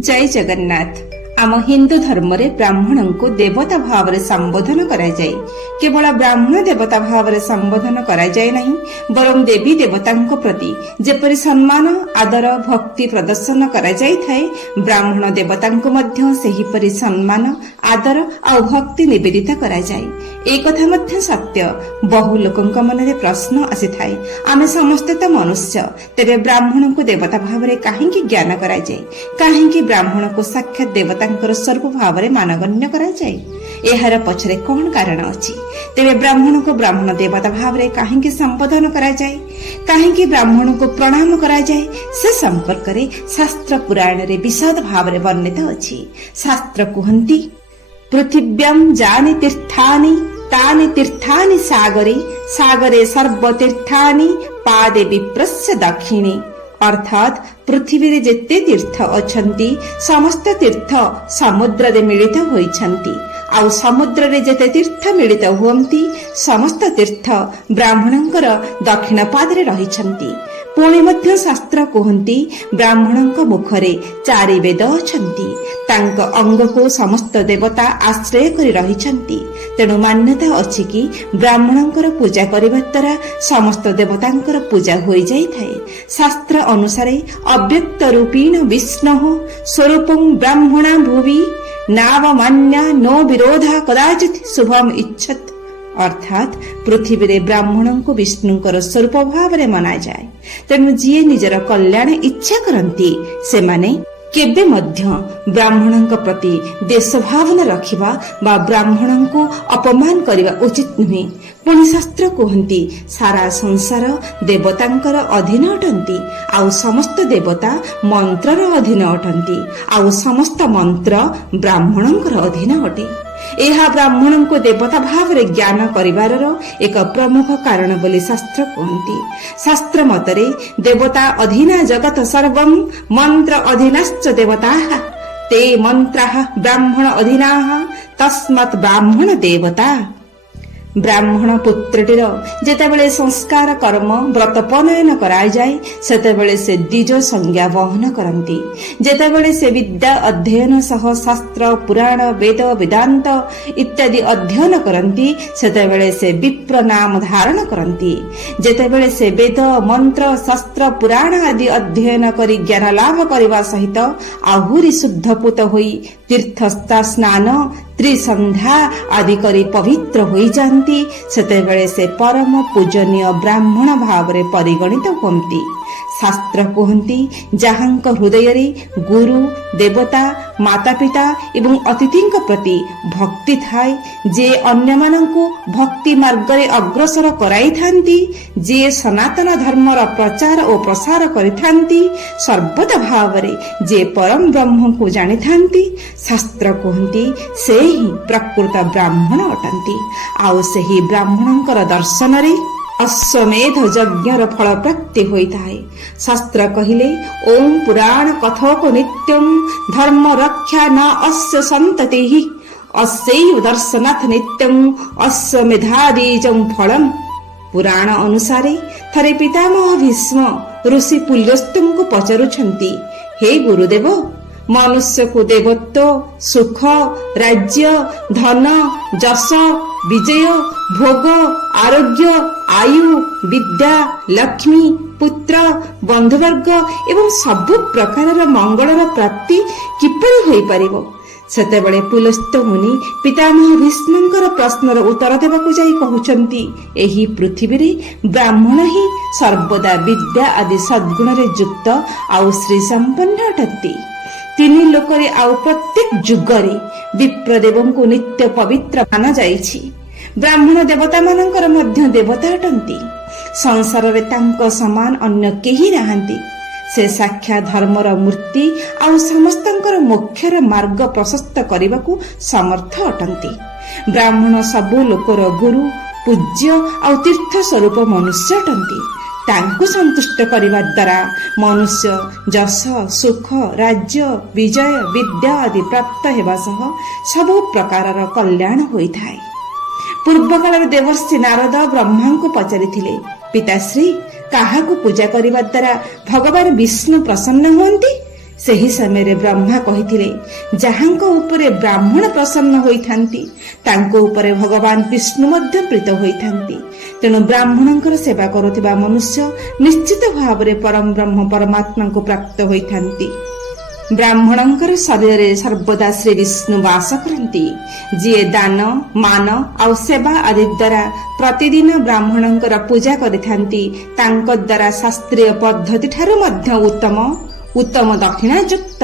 जय जगन्नाथ। आम हिंदू धर्म रे ब्राह्मण को देवता भाव रे संबोधन करा जाए। केवल ब्राह्मण देवता भाव रे संबोधन करा जाए नहीं, बरं देवी देवतांको प्रति जेपरि सम्मान आदर भक्ति प्रदर्शन करा जाय थाए, ब्राह्मण देवतांको मध्य सेहिपरि सम्मान आदर आ भक्ति निवेदित करा जाए। ए कथा मध्य सत्य। बहु लोकंक मन रे प्रश्न आसी थाए, आमे समस्ते त मनुष्य, तेरे ब्राह्मण को देवता भाव रे काहेकि ज्ञान करा जाए, काहेकि ब्राह्मण को साक्षात देवतांकर स्वरूप भाव रे मानगण्य करा जाए। एहार पछरे कोन कारण अछि? तेरे ब्राह्मण को ब्राह्मण देवता भाव रे काहेकि संबोधन करा जाए, काहेकि ब्राह्मण को प्रणाम करा जाए, से संपर्क रे शास्त्र पुराण रे विशद भाव रे वर्णित अछि। शास्त्र कहन्ति, पृथिव्यां जानि तीर्थानि तानि तीर्थानि सागरे, सागरे सर्व तीर्थानि पादे विप्रस्य दक्षिणे। अर्थात पृथ्वी रे जेते तीर्थ अछंती समस्त तीर्थ समुद्र रे मिलित होइछंती, आउ समुद्र रे जेते तीर्थ मिलित हुअंती समस्त तीर्थ ब्राह्मणंकर दक्षिण पाद रे रहिछंती। पुणी मध्य शास्त्र कहन्ति, ब्राह्मणंक मुखरे चारि वेद अछंती, तांक अंग को समस्त देवता आश्रय करि रहिछंती। तेणु मान्यता अछि कि ब्राह्मणंकर पूजा करिबा द्वारा समस्त देवतांकर पूजा होई जाय थाए। शास्त्र अनुसारे अव्यक्त रूपीण विष्णुः स्वरूपं ब्राह्मणा भुवि नावमान्या नो विरोधा कदाचित् शुभम इच्छत। अर्थात पृथ्वी रे ब्राह्मण को विष्णुंकर स्वरूप भाव रे मना जाए। तेणु जीए निजर कल्याण इच्छा करती से माने केबे मध्य ब्राह्मणंक प्रति देश भावना रखिबा बा ब्राह्मण को अपमान करिबा उचित नुहे। पुणी शास्त्र कहन्ति, सारा संसार देवतांकर अधीन अटंती, आउ समस्त देवता मंत्रर अधीन अटंती, आउ समस्त मंत्र ब्राह्मणंकर अधीन अटे। एहा ब्राह्मण को देवता भाव रे ज्ञान करिवार एक प्रमुख कारण बोली शास्त्र कहन्ति। शास्त्र मतरे देवता अधीना जगत सर्वं मंत्र अधीनश्च देवताः ते मंत्राः ब्राह्मण अधीनाः तस्मात् ब्राह्मण देवता। ब्राह्मण पुत्रटीर जेतेबेले संस्कार कर्म व्रत पनयन कराय जाय, सेतेबेले से द्विज संज्ञा वहन करंती। जेतेबेले से विद्या अध्ययन सह शास्त्र पुराण वेद वेदांत इत्यादि अध्ययन करंती, सेतेबेले से विप्र नाम धारण करंती। जेतेबेले से वेद मंत्र शास्त्र पुराण आदि अध्ययन करी ज्ञान लाभ करिवा सहित आहुरी शुद्धपूत होई तीर्थ स्नान त्रिसंध्या आदि करी पवित्र होई जांती, सेतेबेले से परम पूजनीय ब्राह्मण भाव रे परिगणित होंती। शास्त्र कहन्ति, जाहांक हृदय रे गुरु देवता माता पिता एवं अतिथिंक प्रति भक्ति थाए, जे अन्य मानंकु भक्ति मार्ग रे अग्रसर कराई थांती, जे सनातन धर्मर प्रचार और प्रसार करि थांती, सर्वदा भाव रे जे परम ब्रह्म को जानि थांती, शास्त्र कहन्ति से ही प्रकृत ब्राह्मण अटंती। आउ सेही ब्राह्मणंकर दर्शन रे अश्वमेध यज्ञर फल प्राप्ति होइताए। शास्त्र कहिले, ओम पुराण कथोक नित्यं धर्म रक्षा न अस्य संततिः अस्यैव दर्शनाथ नित्यं अश्वमेधादीजं फलम्। पुराण अनुसारे थरे पितामह भीष्म ऋषि पुल्यस्तुं को पचारुछंती, हे गुरुदेव, मनुष्य को देवत्व सुख राज्य धन जश विजय भोग आरोग्य आयु विद्या लक्ष्मी पुत्र बंधुवर्ग एवं सबु प्रकार मंगलर प्राप्ति किपरि होई परिबो? सेतेबेले पुलस्त मुनि पितामह भीष्मंकर प्रश्नर उत्तर देबाकू जाई कहउचंती, एही पृथ्वी रे ब्राह्मण ही सर्वदा विद्या आदि सद्गुण रे युक्त आउ श्री संपन्न अटंती। तीन लोकरे आउ प्रत्येक जुगरे विप्रदेवं को नित्य पवित्र माना जाइछि। ब्राह्मण देवता मानकर मध्य देवता अटंती। संसार रे तांको समान अन्य केही नाहंती। से साक्षात धर्मर मूर्ति आउ समस्तंकर मोक्षर मार्ग प्रशस्त करबाकू समर्थ अटंती। ब्राह्मण सबु लोकर गुरु पूज्य आउ तीर्थ स्वरूप मनुष्य अटंती। तांको संतुष्ट करिबा द्वारा मनुष्य जश सुख राज्य विजय विद्या आदि प्राप्त हेबा सह सब प्रकारर कल्याण होइथाए। पूर्व काल देवर्षि नारद ब्रह्मा को पचारिथिले, पिताश्री, काहाकू पूजा करिबा द्वारा भगवान विष्णु प्रसन्न हुअंती? ସେହି ସମୟରେ ବ୍ରହ୍ମା କହିଥିଲେ, ଯାହାଙ୍କ ଉପରେ ବ୍ରାହ୍ମଣ ପ୍ରସନ୍ନ ହୋଇଥାନ୍ତି ତାଙ୍କ ଉପରେ ଭଗବାନ ବିଷ୍ଣୁ ମଧ୍ୟ ପ୍ରୀତ ହୋଇଥାନ୍ତି। ତେଣୁ ବ୍ରାହ୍ମଣଙ୍କର ସେବା କରୁଥିବା ମନୁଷ୍ୟ ନିଶ୍ଚିତ ଭାବରେ ପରମ ବ୍ରହ୍ମ ପରମାତ୍ମାଙ୍କୁ ପ୍ରାପ୍ତ ହୋଇଥାନ୍ତି। ବ୍ରାହ୍ମଣଙ୍କର ଶରୀରରେ ସର୍ବଦା ଶ୍ରୀ ବିଷ୍ଣୁ ବାସ କରନ୍ତି, ଯିଏ ଦାନ ମାନ ଆଉ ସେବା ଆଦି ଦ୍ୱାରା ପ୍ରତିଦିନ ବ୍ରାହ୍ମଣଙ୍କର ପୂଜା କରିଥାନ୍ତି। ତାଙ୍କ ଦ୍ୱାରା ଶାସ୍ତ୍ରୀୟ ପଦ୍ଧତି ଠାରୁ ମଧ୍ୟ ଉତ୍ତମ ଦକ୍ଷିଣା ଯୁକ୍ତ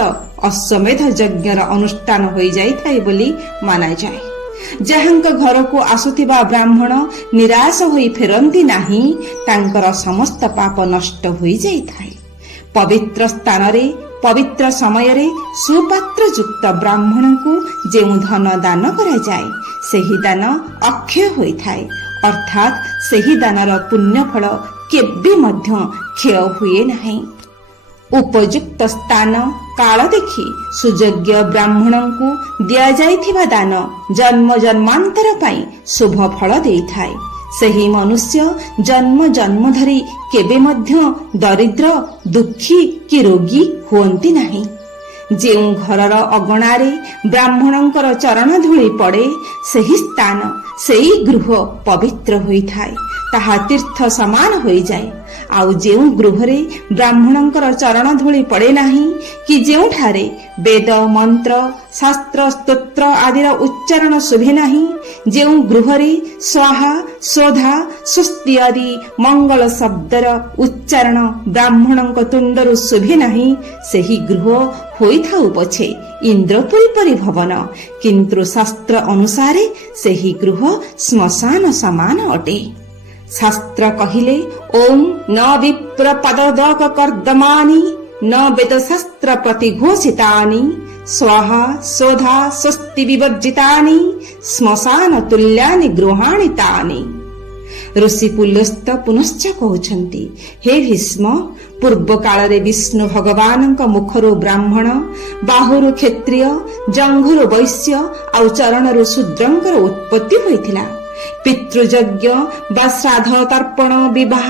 ଅଶ୍ୱମେଧ ଯଜ୍ଞର ଅନୁଷ୍ଠାନ ହୋଇଯାଇଥାଏ ବୋଲି ମନାଯାଏ। ଯାହାଙ୍କ ଘରକୁ ଆସୁଥିବା ବ୍ରାହ୍ମଣ ନିରାଶ ହୋଇ ଫେରନ୍ତି ନାହିଁ, ତାଙ୍କର ସମସ୍ତ ପାପ ନଷ୍ଟ ହୋଇଯାଇଥାଏ। ପବିତ୍ର ସ୍ଥାନରେ ପବିତ୍ର ସମୟରେ ସୁପାତ୍ର ଯୁକ୍ତ ବ୍ରାହ୍ମଣଙ୍କୁ ଯେଉଁ ଧନ ଦାନ କରାଯାଏ, ସେହି ଦାନ ଅକ୍ଷୟ ହୋଇଥାଏ, ଅର୍ଥାତ୍ ସେହି ଦାନର ପୁଣ୍ୟଫଳ କେବେ ମଧ୍ୟ କ୍ଷୟ ହୁଏ ନାହିଁ। ଉପଯୁକ୍ତ ସ୍ଥାନ କାଳ ଦେଖି ସୁଯୋଗ୍ୟ ବ୍ରାହ୍ମଣଙ୍କୁ ଦିଆଯାଇଥିବା ଦାନ ଜନ୍ମ ଜନ୍ମାନ୍ତର ପାଇଁ ଶୁଭ ଫଳ ଦେଇଥାଏ। ସେହି ମନୁଷ୍ୟ ଜନ୍ମ ଜନ୍ମ ଧରି କେବେ ମଧ୍ୟ ଦରିଦ୍ର ଦୁଃଖୀ କି ରୋଗୀ ହୁଅନ୍ତି ନାହିଁ। ଯେଉଁ ଘରର ଅଗଣାରେ ବ୍ରାହ୍ମଣଙ୍କର ଚରଣ ଧୂଳି ପଡ଼େ, ସେହି ସ୍ଥାନ ସେହି ଗୃହ ପବିତ୍ର ହୋଇଥାଏ, ତାହା ତୀର୍ଥ ସମାନ ହୋଇଯାଏ। ଆଉ ଯେଉଁ ଗୃହରେ ବ୍ରାହ୍ମଣଙ୍କର ଚରଣ ଧୂଳି ପଡ଼େ ନାହିଁ, କି ଯେଉଁଠାରେ ବେଦ ମନ୍ତ୍ର ଶାସ୍ତ୍ର ସ୍ତୋତ୍ର ଆଦିର ଉଚ୍ଚାରଣ ଶୁଭେ ନାହିଁ, ଯେଉଁ ଗୃହରେ ସ୍ୱାହା ସ୍ୱଧା ସ୍ୱସ୍ତି ଆଦି ମଙ୍ଗଳ ଶବ୍ଦର ଉଚ୍ଚାରଣ ବ୍ରାହ୍ମଣଙ୍କ ତୁଣ୍ଡରୁ ଶୁଭେ ନାହିଁ, ସେହି ଗୃହ ହୋଇଥାଉ ପଛେ ଇନ୍ଦ୍ରପୁରୀ ପରି ଭବନ, କିନ୍ତୁ ଶାସ୍ତ୍ର ଅନୁସାରେ ସେହି ଗୃହ ଶ୍ମଶାନ ସମାନ ଅଟେ। ଶାସ୍ତ୍ର କହିଲେ, ଓಂ ନ ବିପ୍ର ପାଦଦକ କର୍ଦମାନି ନ ବେଦ ଶାସ୍ତ୍ର ପ୍ରତିଘୋଷିତାନି ସ୍ୱାହା ସ୍ୱଧା ସ୍ୱସ୍ତି ବିବର୍ଜିତାନି ଶ୍ମଶାନ ତୁଲ୍ୟାନି ଗୃହାଣି ତାନି। ଋଷି ପୁଲସ୍ତ ପୁନଶ୍ଚ କହୁଛନ୍ତି, ହେ ଭୀଷ୍ମ, ପୂର୍ବ କାଳରେ ବିଷ୍ଣୁ ଭଗବାନଙ୍କ ମୁଖରୁ ବ୍ରାହ୍ମଣ, ବାହୁରୁ କ୍ଷତ୍ରିୟ, ଜଙ୍ଘରୁ ବୈଶ୍ୟ ଆଉ ଚରଣରୁ ଶୂଦ୍ରଙ୍କର ଉତ୍ପତ୍ତି ହୋଇଥିଲା। ପିତୃଯଜ୍ଞ ବା ଶ୍ରାଦ୍ଧ ତର୍ପଣ ବିବାହ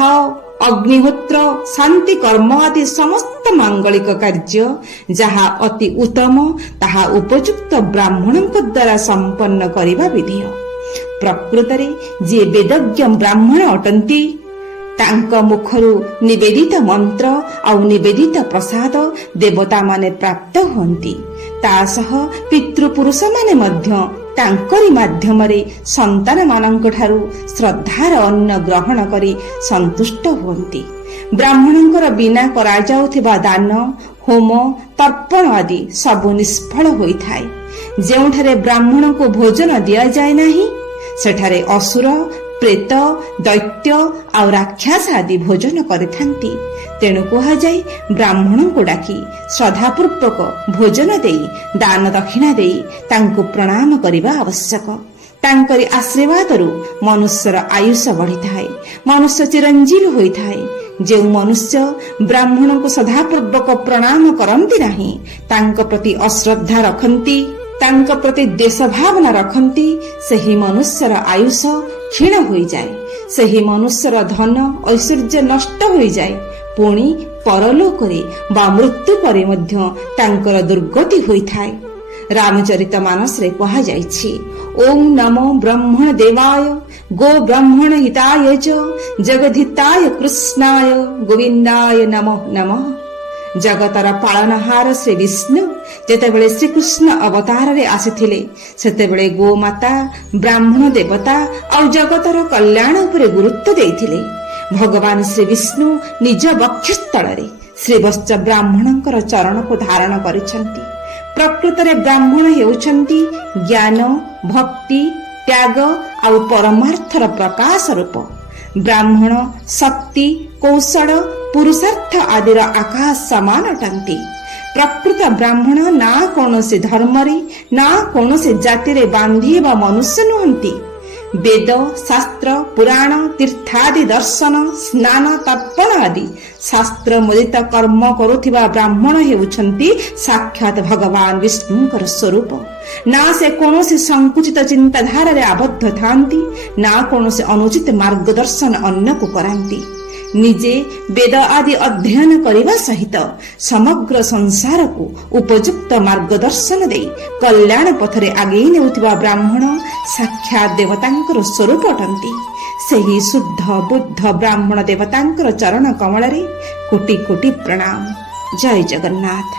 ଅଗ୍ନିହୋତ୍ର ଶାନ୍ତି କର୍ମ ଆଦି ସମସ୍ତ ମାଙ୍ଗଳିକ କାର୍ଯ୍ୟ ଯାହା ଅତି ଉତ୍ତମ, ତାହା ଉପଯୁକ୍ତ ବ୍ରାହ୍ମଣଙ୍କ ଦ୍ୱାରା ସମ୍ପନ୍ନ କରିବା ବିଧେୟ। ପ୍ରକୃତରେ ଯିଏ ବେଦଜ୍ଞ ବ୍ରାହ୍ମଣ ଅଟନ୍ତି, ତାଙ୍କ ମୁଖରୁ ନିବେଦିତ ମନ୍ତ୍ର ଆଉ ନିବେଦିତ ପ୍ରସାଦ ଦେବତାମାନେ ପ୍ରାପ୍ତ ହୁଅନ୍ତି। ତା ସହ ପିତୃପୁରୁଷମାନେ ମଧ୍ୟ ତାଙ୍କରି ମାଧ୍ୟମରେ ସନ୍ତାନମାନଙ୍କ ଠାରୁ ଶ୍ରଦ୍ଧାର ଅନ୍ନ ଗ୍ରହଣ କରି ସନ୍ତୁଷ୍ଟ ହୁଅନ୍ତି। ବ୍ରାହ୍ମଣଙ୍କର ବିନା କରାଯାଉଥିବା ଦାନ ହୋମ ତର୍ପଣ ଆଦି ସବୁ ନିଷ୍ଫଳ ହୋଇଥାଏ। ଯେଉଁଠାରେ ବ୍ରାହ୍ମଣଙ୍କୁ ଭୋଜନ ଦିଆଯାଏ ନାହିଁ, ସେଠାରେ ଅସୁର ପ୍ରେତ ଦୈତ୍ୟ ଆଉ ରାକ୍ଷସ ଆଦି ଭୋଜନ କରିଥାନ୍ତି। ତେଣୁ କୁହାଯାଏ, ବ୍ରାହ୍ମଣଙ୍କୁ ଡାକି ଶ୍ରଦ୍ଧାପୂର୍ବକ ଭୋଜନ ଦେଇ ଦାନ ଦକ୍ଷିଣା ଦେଇ ତାଙ୍କୁ ପ୍ରଣାମ କରିବା ଆବଶ୍ୟକ। ତାଙ୍କରି ଆଶୀର୍ବାଦରୁ ମନୁଷ୍ୟର ଆୟୁଷ ବଢିଥାଏ, ମନୁଷ୍ୟ ଚିରଞ୍ଜୀବୀ ହୋଇଥାଏ। ଯେଉଁ ମନୁଷ୍ୟ ବ୍ରାହ୍ମଣଙ୍କୁ ସଦାପୂର୍ବକ ପ୍ରଣାମ କରନ୍ତି ନାହିଁ, ତାଙ୍କ ପ୍ରତି ଅଶ୍ରଦ୍ଧା ରଖନ୍ତି, ତାଙ୍କ ପ୍ରତି ଦେଶ ଭାବନା ରଖନ୍ତି, ସେହି ମନୁଷ୍ୟର ଆୟୁଷ କ୍ଷୀଣ ହୋଇଯାଏ। ସେହି ମନୁଷ୍ୟର ଧନ ଐଶ୍ୱର୍ଯ୍ୟ ନଷ୍ଟ ହୋଇଯାଏ। ପୁଣି ପରଲୋକରେ ବା ମୃତ୍ୟୁ ପରେ ମଧ୍ୟ ତାଙ୍କର ଦୁର୍ଗତି ହୋଇଥାଏ। ରାମଚରିତ ମାନସରେ କୁହାଯାଇଛି, ଓಂ ନମୋ ବ୍ରହ୍ମଣ ଦେବାୟ ଗୋ ବ୍ରହ୍ମଣ ହିତାୟ ଚ ଜଗଦ୍ଧିତାୟ କୃଷ୍ଣାୟ ଗୋବିନ୍ଦାୟ ନମଃ ନମଃ। ଜଗତର ପାଳନହାର ଶ୍ରୀ ବିଷ୍ଣୁ ଯେତେବେଳେ ଶ୍ରୀକୃଷ୍ଣ ଅବତାରରେ ଆସିଥିଲେ, ସେତେବେଳେ ଗୋମାତା ବ୍ରାହ୍ମଣ ଦେବତା ଆଉ ଜଗତର କଲ୍ୟାଣ ଉପରେ ଗୁରୁତ୍ୱ ଦେଇଥିଲେ। ଭଗବାନ ଶ୍ରୀ ବିଷ୍ଣୁ ନିଜ ବକ୍ଷସ୍ଥଳରେ ଶ୍ରୀବତ୍ସ ବ୍ରାହ୍ମଣଙ୍କର ଚରଣକୁ ଧାରଣ କରିଛନ୍ତି। ପ୍ରକୃତରେ ବ୍ରାହ୍ମଣ ହେଉଛନ୍ତି ଜ୍ଞାନ ଭକ୍ତି ତ୍ୟାଗ ଆଉ ପରମାର୍ଥର ପ୍ରକାଶ ରୂପ। ବ୍ରାହ୍ମଣ ଶକ୍ତି କୌଶଳ ପୁରୁଷାର୍ଥ ଆଦିର ଆକାଶ ସମାନ ଅଟନ୍ତି। ପ୍ରକୃତ ବ୍ରାହ୍ମଣ ନା କୌଣସି ଧର୍ମରେ ନା କୌଣସି ଜାତିରେ ବାନ୍ଧିବା ମନୁଷ୍ୟ ନୁହନ୍ତି। ବେଦ ଶାସ୍ତ୍ର ପୁରାଣ ତୀର୍ଥାଦି ଦର୍ଶନ ସ୍ନାନ ତର୍ପଣ ଆଦି ଶାସ୍ତ୍ର ମୋଦିତ କର୍ମ କରୁଥିବା ବ୍ରାହ୍ମଣ ହେଉଛନ୍ତି ସାକ୍ଷାତ ଭଗବାନ ବିଷ୍ଣୁଙ୍କର ସ୍ୱରୂପ। ନା ସେ କୌଣସି ସଂକୁଚିତ ଚିନ୍ତାଧାରାରେ ଆବଦ୍ଧ ଥାନ୍ତି, ନା କୌଣସି ଅନୁଚିତ ମାର୍ଗଦର୍ଶନ ଅନ୍ୟକୁ କରାନ୍ତି। ନିଜେ ବେଦ ଆଦି ଅଧ୍ୟୟନ କରିବା ସହିତ ସମଗ୍ର ସଂସାରକୁ ଉପଯୁକ୍ତ ମାର୍ଗଦର୍ଶନ ଦେଇ କଲ୍ୟାଣ ପଥରେ ଆଗେଇ ନେଉଥିବା ବ୍ରାହ୍ମଣ ସାକ୍ଷାତ ଦେବତାଙ୍କର ସ୍ୱରୂପ ଅଟନ୍ତି। ସେହି ଶୁଦ୍ଧ ବୁଦ୍ଧ ବ୍ରାହ୍ମଣ ଦେବତାଙ୍କର ଚରଣ କମଳରେ କୋଟି କୋଟି ପ୍ରଣାମ। ଜୟ ଜଗନ୍ନାଥ।